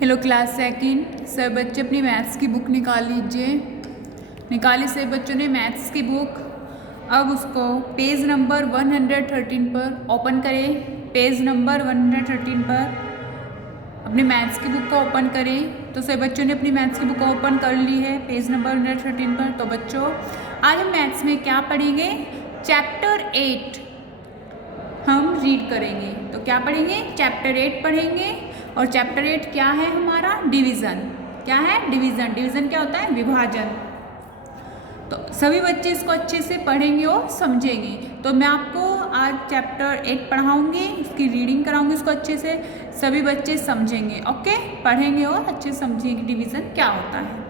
Hello class second. सब बच्चे अपनी मैथ्स की बुक निकाल लीजिए। निकाले सभी बच्चों ने मैथ्स की बुक। अब उसको पेज नंबर 113 पर ओपन करें। पेज नंबर 113 पर अपने मैथ्स की बुक को ओपन करें। तो सभी बच्चों ने अपनी मैथ्स की बुक ओपन कर ली है पेज नंबर 113 पर। तो बच्चों आज हम मैथ्स में क्या पढ़ेंगे? चैप्टर 8 हम रीड करेंगे। तो क्या पढ़ेंगे? चैप्टर 8 पढ़ेंगे। और चैप्टर 8 क्या है हमारा? डिवीज़न। क्या है? डिवीज़न। डिवीज़न क्या होता है? विभाजन। तो सभी बच्चे इसको अच्छे से पढ़ेंगे और समझेंगे। तो मैं आपको आज चैप्टर 8 पढ़ाऊंगी, इसकी रीडिंग कराऊंगी इसको अच्छे से। सभी बच्चे समझेंगे, ओके? पढ़ेंगे और अच्छे से समझेंगे डिवीज़न क्या होता है।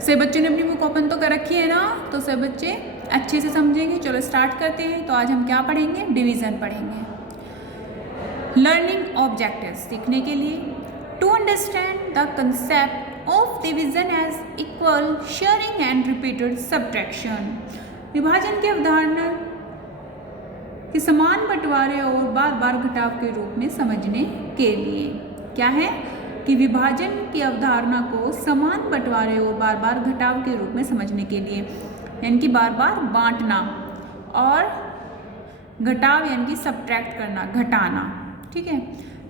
सभी बच्चों ने अपनी बुक ओपन तो कर रखी है ना? तो सभी बच्चे अच्छे से समझेंगे। चलो स्टार्ट करते हैं। तो आज हम क्या पढ़ेंगे? डिवीज़न पढ़ेंगे। लर्निंग ऑब्जेक्टिव्स, सीखने के लिए। To understand the concept of division as equal, sharing and repeated subtraction. विभाजन की अवधारणा के समान बंटवारे और बार बार घटाव के रूप में समझने के लिए। क्या है? कि विभाजन की अवधारणा को समान बंटवारे और बार बार घटाव के रूप में समझने के लिए, यानी कि बार बार बांटना और घटाव यानी कि सब्ट्रैक्ट करना, घटाना। ठीक है।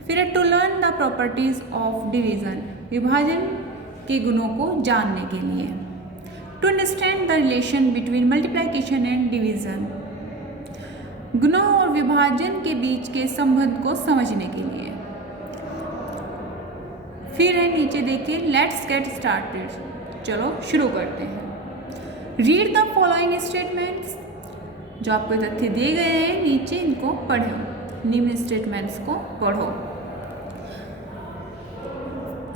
फिर to learn the properties of division, विभाजन के गुणों को जानने के लिए। To understand the relation between multiplication and division, गुणों और विभाजन के बीच के संबंध को समझने के लिए। फिर है नीचे देखिए, लेट्स गेट स्टार्टेड। चलो शुरू करते हैं। रीड द फॉलोइंग स्टेटमेंट्स, जो आपको तथ्य दिए गए हैं नीचे, इनको पढ़ो। निम्न स्टेटमेंट्स को पढ़ो।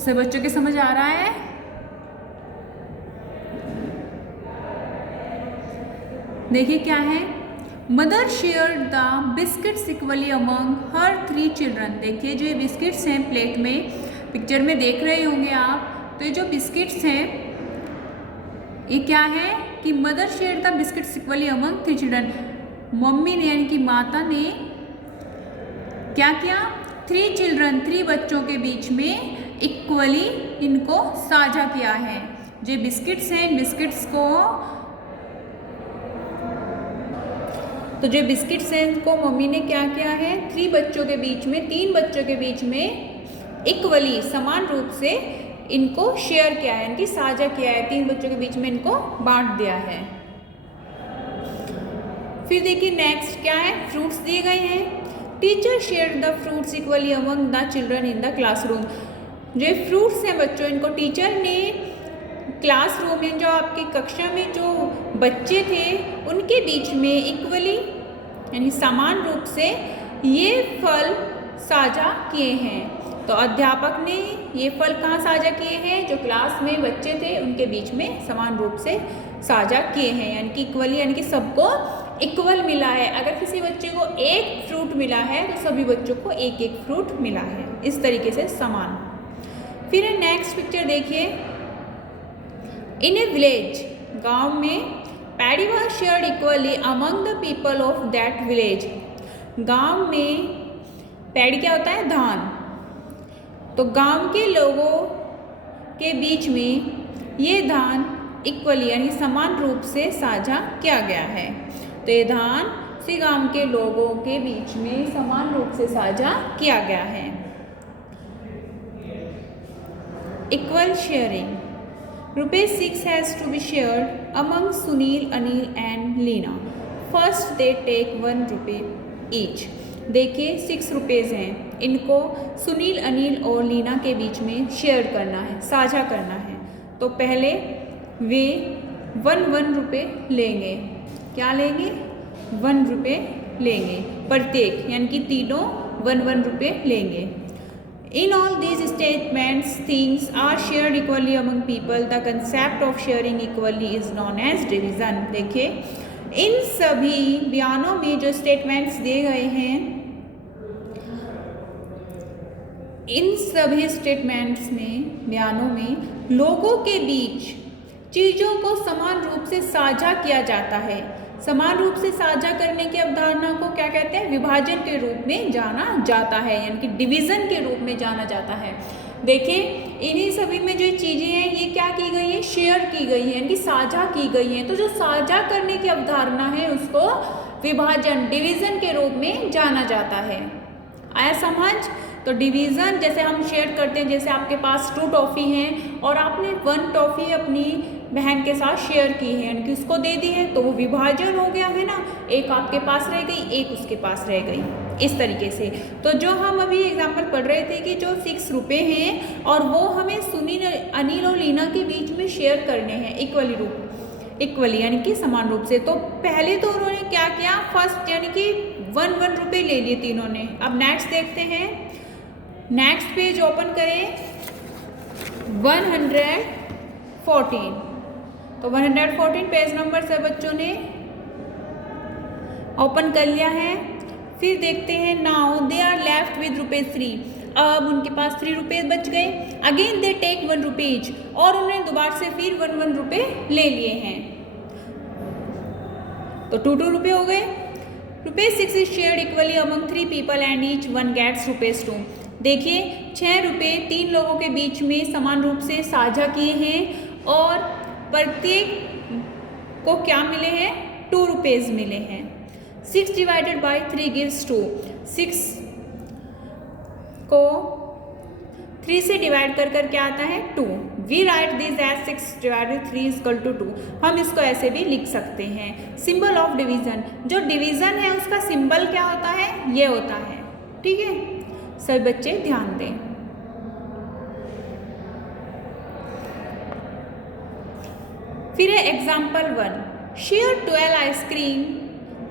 सब बच्चों के समझ आ रहा है? देखिए क्या है। Mother share the biscuits equally among her 3 children. देखिए जो ये बिस्किट्स हैं प्लेट में, पिक्चर में देख रहे होंगे आप। तो ये जो बिस्किट्स हैं ये क्या है कि mother share the biscuits equally among 3 children. Mummy ने यानी कि माता ने क्या किया? 3 चिल्ड्रन, 3 बच्चों के बीच में इक्वली इनको साझा किया है। जो बिस्किट्स हैं, इन बिस्किट्स को, तो जो बिस्किट्स हैं इनको मम्मी ने क्या किया है? 3 बच्चों के बीच में, 3 बच्चों के बीच में इक्वली, समान रूप से इनको शेयर किया है, इनकी साझा किया है। 3 बच्चों के बीच में इनको बांट दिया है। फिर देखिए नेक्स्ट क्या है? फ्रूट्स दिए गए हैं। Teacher share the fruits equally among the children in the classroom. जो फ्रूट्स हैं बच्चों, इनको टीचर ने क्लासरूम में, जो आपकी कक्षा में जो बच्चे थे उनके बीच में इक्वली यानी समान रूप से ये फल साझा किए हैं। तो अध्यापक ने ये फल कहाँ साझा किए हैं? जो क्लास में बच्चे थे उनके बीच में समान रूप से साझा किए हैं, यानी कि इक्वली, यानी कि सबको इक्वल मिला है। अगर किसी बच्चे को एक फ्रूट मिला है तो सभी बच्चों को एक एक फ्रूट मिला है, इस तरीके से समान। फिर नेक्स्ट पिक्चर देखिए। इन ए विलेज, गांव में, paddy was shared equally among the people of that village. गांव में पैडी क्या होता है? धान। तो गांव के लोगों के बीच में ये धान इक्वली यानी समान रूप से साझा किया गया है। तो ये धान इसी गांव के लोगों के बीच में समान रूप से साझा किया गया है। Equal sharing, ₹6 has to be shared among Sunil, Anil and Leena. First they take ₹1 each. देखिए 6 रुपीज़ हैं, इनको सुनील, अनिल और लीना के बीच में शेयर करना है, साझा करना है। तो पहले वे 1 रुपये लेंगे। क्या लेंगे? 1 रुपये लेंगे प्रत्येक, यानी कि तीनों 1 रुपये लेंगे। In all these statements, things are shared equally among people. The concept of sharing equally is known as division. देखिए इन सभी बयानों में जो स्टेटमेंट्स दिए गए हैं, इन सभी स्टेटमेंट्स में, बयानों में लोगों के बीच चीज़ों को समान रूप से साझा किया जाता है। समान रूप से साझा करने की अवधारणा को क्या कहते हैं? विभाजन के रूप में जाना जाता है, यानी कि डिवीजन के रूप में जाना जाता है। देखिए इन्हीं सभी में जो चीज़ें हैं ये क्या की गई है? शेयर की गई है, यानी कि साझा की गई हैं। तो जो साझा करने की अवधारणा है उसको विभाजन, डिवीजन के रूप में जाना जाता है। आया समझ? तो डिवीज़न जैसे हम शेयर करते हैं, जैसे आपके पास 2 टॉफ़ी हैं और आपने 1 टॉफ़ी अपनी बहन के साथ शेयर की है, यानी कि उसको दे दी है, तो वो विभाजन हो गया है ना। एक आपके पास रह गई, एक उसके पास रह गई, इस तरीके से। तो जो हम अभी एग्जाम्पल पढ़ रहे थे कि जो 6 रुपये हैं और वो हमें सुनील, अनिल और लीना के बीच में शेयर करने हैं इक्वली, यानी कि समान रूप से। तो पहले तो उन्होंने क्या किया? फर्स्ट यानी कि 1 रुपये ले लिए तीनों ने। अब नेक्स्ट देखते हैं, नेक्स्ट पेज ओपन करें, 114। तो 114 पेज नंबर से बच्चों ने ओपन कर लिया है। फिर देखते हैं, now they are left with ₹3। अब उनके पास 3 रुपये बच गए। अगेन दे टेक 1 रुपीज, और उन्होंने दोबारा से फिर 1 रुपये ले लिए हैं, तो 2 रुपये हो गए। ₹6 is shared equally among 3 people and each one gets ₹2। देखिए 6 रुपये 3 लोगों के बीच में समान रूप से साझा किए हैं और प्रत्येक को क्या मिले हैं? 2 रुपीज़ मिले हैं। 6 डिवाइडेड बाई 3 गिव्स 2। 6 को 3 से डिवाइड कर क्या आता है? 2। We write this as 6 divided 3 equal to 2। हम इसको ऐसे भी लिख सकते हैं। सिंबल ऑफ डिवीजन, जो डिवीजन है उसका सिंबल क्या होता है? ये होता है। ठीक है, सभी बच्चे ध्यान दें। फिर है example 1, share 12 ice cream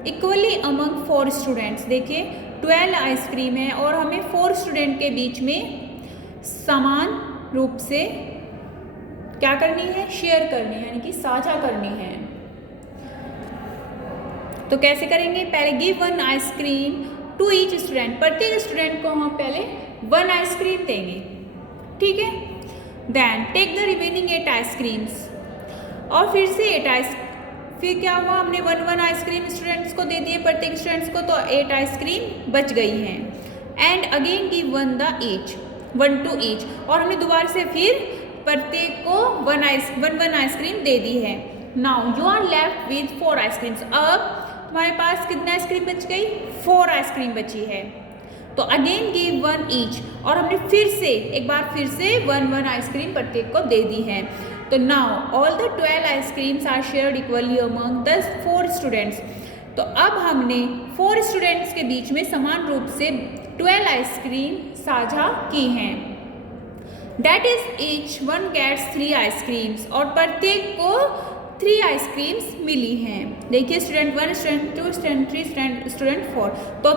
equally among 4 students. देखिए 12 आइसक्रीम है और हमें 4 स्टूडेंट के बीच में समान रूप से क्या करनी है? शेयर करनी है, यानी कि साझा करनी है। तो कैसे करेंगे? पहले give 1 ice cream to each student, प्रत्येक स्टूडेंट को हम पहले 1 आइसक्रीम देंगे। ठीक है, then take the remaining 8 ice creams, और फिर से 8 फिर क्या हुआ? हमने 1 आइसक्रीम स्टूडेंट्स को दे दिए, प्रत्येक स्टूडेंट्स को, तो 8 आइसक्रीम बच गई हैं। And again give 1 to each, और हमने दोबारा से फिर प्रत्येक को 1 आइसक्रीम दे दी है। Now you are left with 4 ice creams. अब हमारे पास कितना आइसक्रीम बच गई? 4 आइसक्रीम बची है। तो अगेन गिव 1 ईच, और हमने फिर से एक बार फिर से 1 आइसक्रीम प्रत्येक को दे दी है। तो now all the 12 ice creams are shared equally among the 4 students. तो अब हमने 4 स्टूडेंट्स के बीच में समान रूप से 12 आइसक्रीम साझा की हैं। That is each one gets 3 ice creams, और प्रत्येक को 3 आइसक्रीम्स मिली हैं। देखिए स्टूडेंट 1, स्टूडेंट 2, स्टूडेंट 3, स्टूडेंट 4, तो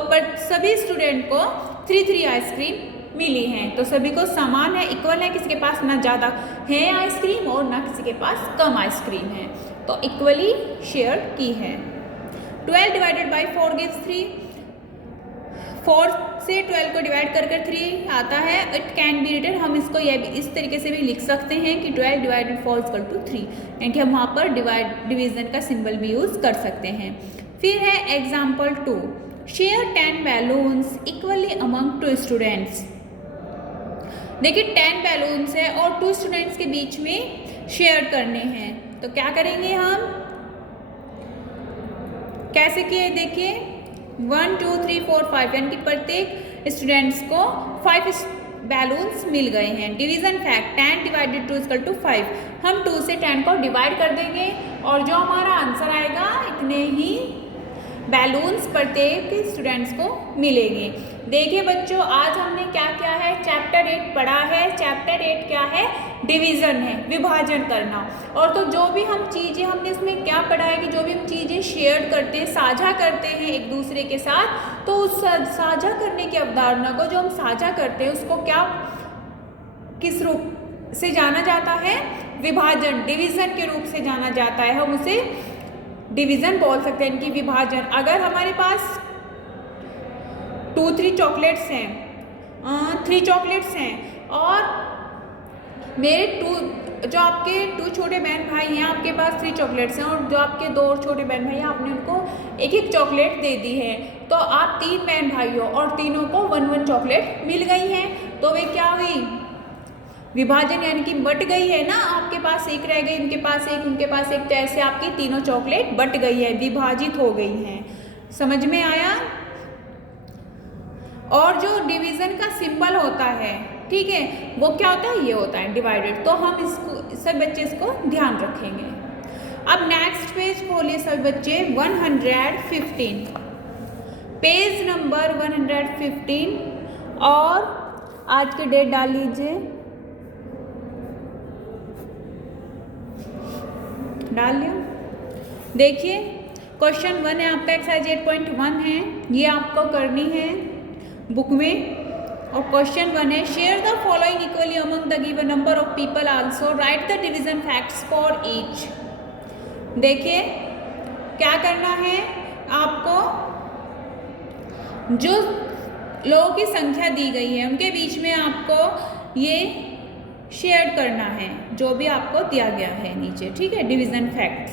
सभी स्टूडेंट को 3 आइसक्रीम मिली हैं। तो सभी को समान है, इक्वल है, किसी के पास ना ज़्यादा है आइसक्रीम और ना किसी के पास कम आइसक्रीम है, तो इक्वली शेयर की है। 12 डिवाइडेड बाई 4 गिव्स 3। 4 से 12 को डिवाइड कर 3 आता है। इट कैन बी रिटन, हम इसको ये भी इस तरीके से भी लिख सकते हैं कि 12 डिवाइडेड 4 इक्वल टू 3, यानी कि हम वहाँ पर डिवीजन का सिंबल भी यूज़ कर सकते हैं। फिर है example 2, share 10 balloons equally among 2 students. देखिए 10 बैलून्स है और 2 स्टूडेंट्स के बीच में शेयर करने हैं, तो क्या करेंगे हम? कैसे किए? देखिए 1 2 3 4 5, यानी कि प्रत्येक स्टूडेंट्स को 5 बैलून्स मिल गए हैं। Division fact 10 divided 2 equal to 5। हम 2 से 10 को डिवाइड कर देंगे और जो हमारा आंसर आएगा इतने ही बैलून्स प्रत्येक स्टूडेंट्स को मिलेंगे। देखिए बच्चों, आज हमने क्या किया है? चैप्टर 8 पढ़ा है। चैप्टर 8 क्या है? डिवीज़न है, विभाजन करना। और तो जो भी हम चीज़ें हमने इसमें क्या पढ़ा है कि जो भी हम चीज़ें शेयर करते हैं, साझा करते हैं एक दूसरे के साथ, तो उस साझा करने की अवधारणा को, जो हम साझा करते हैं उसको क्या, किस रूप से जाना जाता है? विभाजन, डिवीज़न के रूप से जाना जाता है। हम उसे डिवीज़न बोल सकते हैं, इनकी विभाजन। अगर हमारे पास 2-3 चॉकलेट्स हैं, 3 चॉकलेट्स हैं और मेरे जो आपके 2 छोटे बहन भाई हैं आपके पास 3 चॉकलेट्स हैं, और जो आपके 2 छोटे बहन भाई हैं आपने उनको एक एक चॉकलेट दे दी है, तो आप 3 बहन भाई हो और तीनों को 1-1 चॉकलेट मिल गई हैं, तो वे क्या हुई, विभाजन यानी कि बट गई है ना। आपके पास एक रह गई, उनके पास एक, उनके पास एक, तो ऐसे आपकी तीनों चॉकलेट बट गई है, विभाजित हो गई हैं। समझ में आया। और जो डिवीजन का सिंबल होता है, ठीक है, वो क्या होता है, ये होता है डिवाइडेड। तो हम इसको सब बच्चे इसको ध्यान रखेंगे। अब नेक्स्ट पेज खोलिए सब बच्चे, 115 पेज नंबर 115, और आज की डेट डाल लीजिए, डाल लिया। देखिए क्वेश्चन 1 है आपका, एक्सरसाइज 8.1 है, ये आपको करनी है बुक में। और क्वेश्चन 1 है, share the following equally among the given number of people, also right the division facts for each. देखिए क्या करना है आपको, जो लोगों की संख्या दी गई है उनके बीच में आपको ये शेयर करना है जो भी आपको दिया गया है नीचे, ठीक है, डिवीजन फैक्ट्स।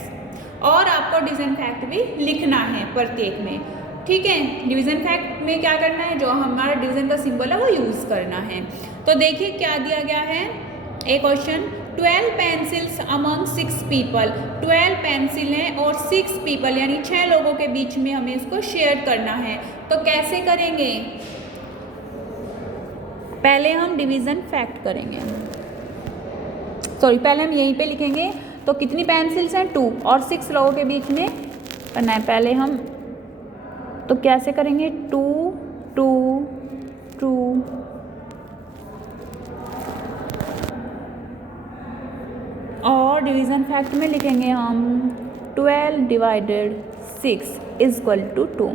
और आपको डिवीजन फैक्ट भी लिखना है प्रत्येक में, ठीक है। डिवीजन फैक्ट में क्या करना है, जो हमारा डिवीजन का सिंबल है वो यूज़ करना है। तो देखिए क्या दिया गया है, एक question, 12 pencils among 6 people, 12 pencil हैं और 6 पीपल यानी 6 लोगों के बीच में हमें इसको शेयर करना है। तो कैसे करेंगे, पहले हम डिवीजन फैक्ट करेंगे, सॉरी पहले हम यहीं पे लिखेंगे। तो कितनी पेंसिल्स हैं, 2, और 6 लोगों के बीच में करना है। पहले हम तो कैसे करेंगे, 2 2 2 और डिवीजन फैक्ट में लिखेंगे हम 12 डिवाइडेड 6 इज इक्वल टू 2।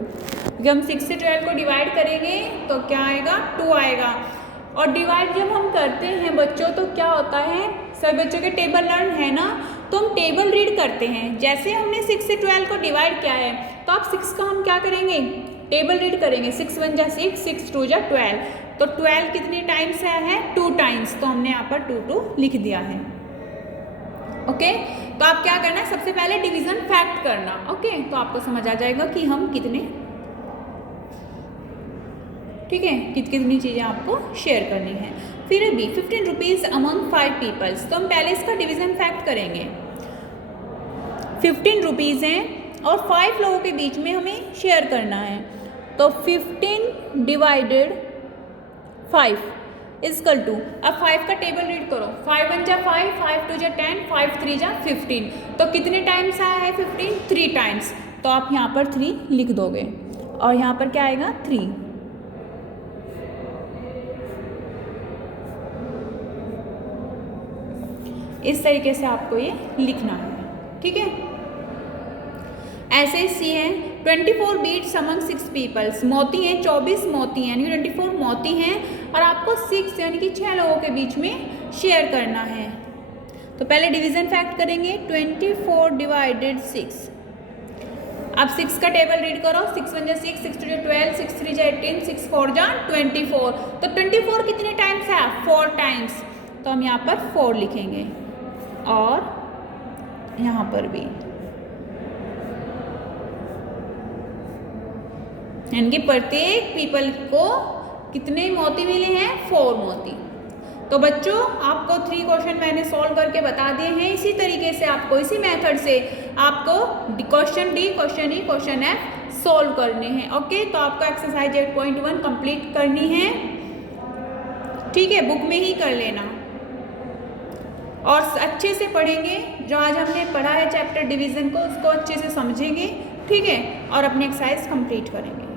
जब हम 6 से 12 को डिवाइड करेंगे तो क्या आएगा, 2 आएगा। और डिवाइड जब हम करते हैं बच्चों तो क्या होता है, सब बच्चों के टेबल लर्न है ना, तो हम टेबल रीड करते हैं। जैसे हमने 6 से 12 को डिवाइड किया है तो अब 6 का हम क्या करेंगे, टेबल रीड करेंगे। 6 1 जा 6, 6 2 जा 12, तो 12 कितने टाइम्स आया है, 2 टाइम्स, तो हमने यहाँ पर 2 2 लिख दिया है। ओके, तो आप क्या करना है, सबसे पहले डिवीजन फैक्ट करना। ओके, तो आपको समझ आ जाएगा कि हम कितने, ठीक है, कितनी चीज़ें आपको शेयर करनी है। फिर अभी 15 रुपीज़ अमंग 5 पीपल्स, तो हम पहले इसका डिवीजन फैक्ट करेंगे। 15 रुपीज़ हैं और 5 लोगों के बीच में हमें शेयर करना है, तो 15 डिवाइडेड 5 इजकल टू, अब 5 का टेबल रीड करो, 5 1 जा 5, 5 2 जा 10, 5 3 जा 15, तो कितने टाइम्स आया है 15, 3 टाइम्स, तो आप यहाँ पर 3 लिख दोगे और यहाँ पर क्या आएगा 3। इस तरीके से आपको ये लिखना है, ठीक है। ऐसे ही सी है, 24 बीट्स अमंग 6 पीपल्स, मोती हैं 24 मोती हैं यानी 24 मोती हैं और आपको 6 यानी कि 6 लोगों के बीच में शेयर करना है। तो पहले डिवीजन फैक्ट करेंगे, 24 डिवाइडेड 6। अब 6 का टेबल रीड करो, 6 1 जा 6, 6 2 जा 12, 6 3 जा 18, 6 4 जा 24, तो 24 कितने टाइम्स है, 4 टाइम्स, तो हम यहाँ पर 4 लिखेंगे और यहाँ पर भी, यानी कि प्रत्येक पीपल को कितने मोती मिले हैं, 4 मोती। तो बच्चों आपको 3 क्वेश्चन मैंने सॉल्व करके बता दिए हैं। इसी तरीके से आपको, इसी मेथड से आपको क्वेश्चन डी, क्वेश्चन ई, क्वेश्चन एफ सॉल्व करने हैं। ओके, तो आपको एक्सरसाइज 8.1 कंप्लीट करनी है, ठीक है, बुक में ही कर लेना और अच्छे से पढ़ेंगे। जो आज हमने पढ़ा है चैप्टर डिवीज़न को, उसको अच्छे से समझेंगे, ठीक है, और अपनी एक्सरसाइज कंप्लीट करेंगे।